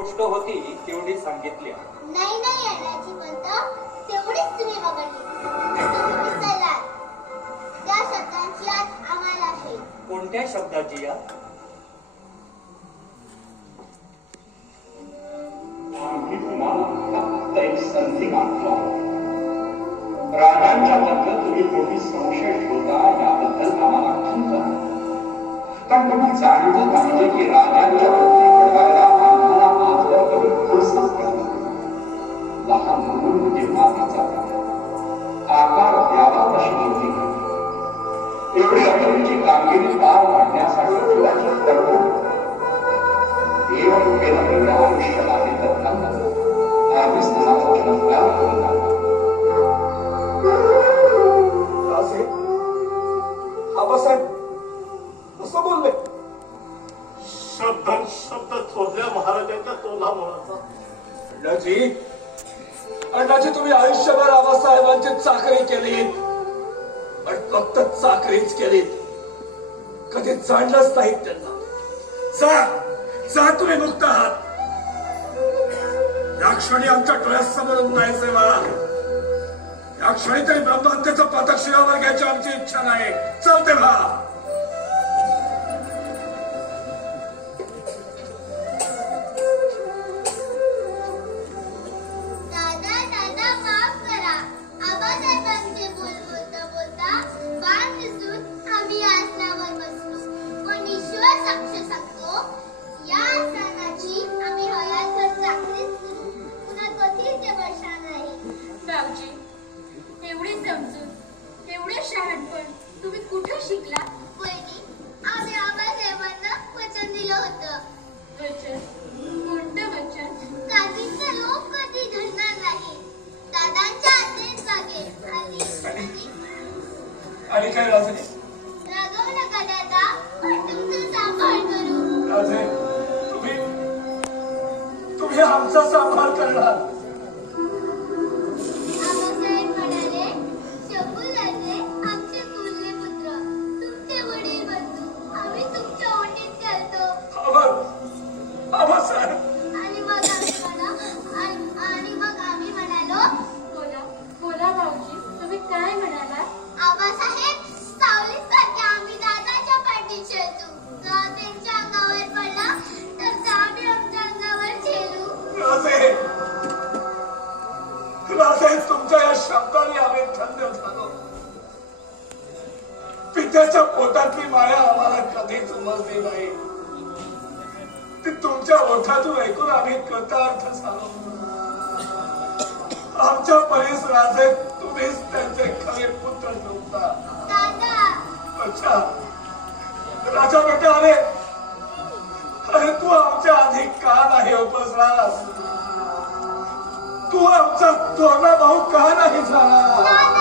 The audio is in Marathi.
गोष्ट होती तेवढी सांगितली. नाही नाही अण्णाची पंत, तेवढीच तुम्ही वगळली. तुम्ही विसरलात. त्या शब्दांची याद आम्हाला आहे. कोणत्या शब्दाची याद? आम्ही तुम्हाला फक्त एक संधी मागतो. राजांच्या बद्दल तुम्ही कोणी संशय शोधा याबद्दल आम्हाला खंत आहे. पण तुम्ही जाणलं पाहिजे की राजांच्या प्रती घडवायला आम्हाला आदर करून पुरस्कार करतो. लहान म्हणून म्हणजे मातीचा आकार द्यावा तशी होती. एवढी अडचणीची कामगिरी पार पाडण्यासाठी जीवाची तरतूद देव कृपेला एवढ्या आयुष्याला देतात आम्ही स्थानाचा चमत्कार करून असं बोलले. शब्दान शब्द थोरल्या महाराजांच्या तोंडामुळाचा. अण्णाजी तुम्ही आयुष्यभर आबासाहेबांची चाकरी केली, पण फक्त चाकरीच केली, कधी जाणलंच नाही त्यांना. जा तुम्ही मुक्त आहात. या क्षणी आमच्या डोळ्यासमोरून नाही सेवा. या क्षणी तरी ब्रह्महत्येचं पथक शिरावर घ्यायची आमची इच्छा नाही. चल तेव्हा. दादा दादा माफ करा. आबासाहेबांचे बोलता बोलता बाण दिसून आम्ही आसनावर बसलो. पण ईश्वर साक्ष सांगतो, या आसनाची आम्ही हयातभर चाकरीच करू. पुन्हा कधीच ते बसणार नाही. भाऊजी, एवढी समजून, एवढे शहाणपण तुम्ही कुठे शिकला? वहिनी, आम्ही आबासाहेबांना वचन दिलं होतं. वचन? कोणतं वचन? काकींचा लोभ कधी धरणार नाही. दादांच्या आज्ञेत वागेल. आणि काय राजे? रागवू नका दादा, पण तुमचा सांभाळ करू. राजे, तुम्ही आमचा सांभाळ करणार. आबासाहेब म्हणाले, शंभू राजे आमचे थोरले पुत्र, तुमचे वडील बंधू, आम्ही तुमच्या ओटीत घालतो. आबासाहेब, आणि मग आम्ही म्हणालो, बोला भाऊजी, तुम्ही काय म्हणाला? आबासाहेब, सावलीसारखे आम्ही दादाच्या पाठीशी असू. गाव त्यांच्या अंगावर पडला तर आम्ही आमच्या अंगावर झेलू. राजे, तुमच्या या शब्दाने आम्ही धन्य झालो. पित्याच्या पोटातली माया आम्हाला कधीच उमजली नाही. ती तुमच्या ओठातून ऐकून आम्ही कृतार्थ झालो. आमच्या परीस राजे तुम्हीच त्यांचे खरे पुत्र नव्हता. दादा, अच्छा, राजा बेटा, अरे तू आमच्या आधी का नाही उपसलास? तू आमचा थोरला भाऊ का नाही झाला? दादा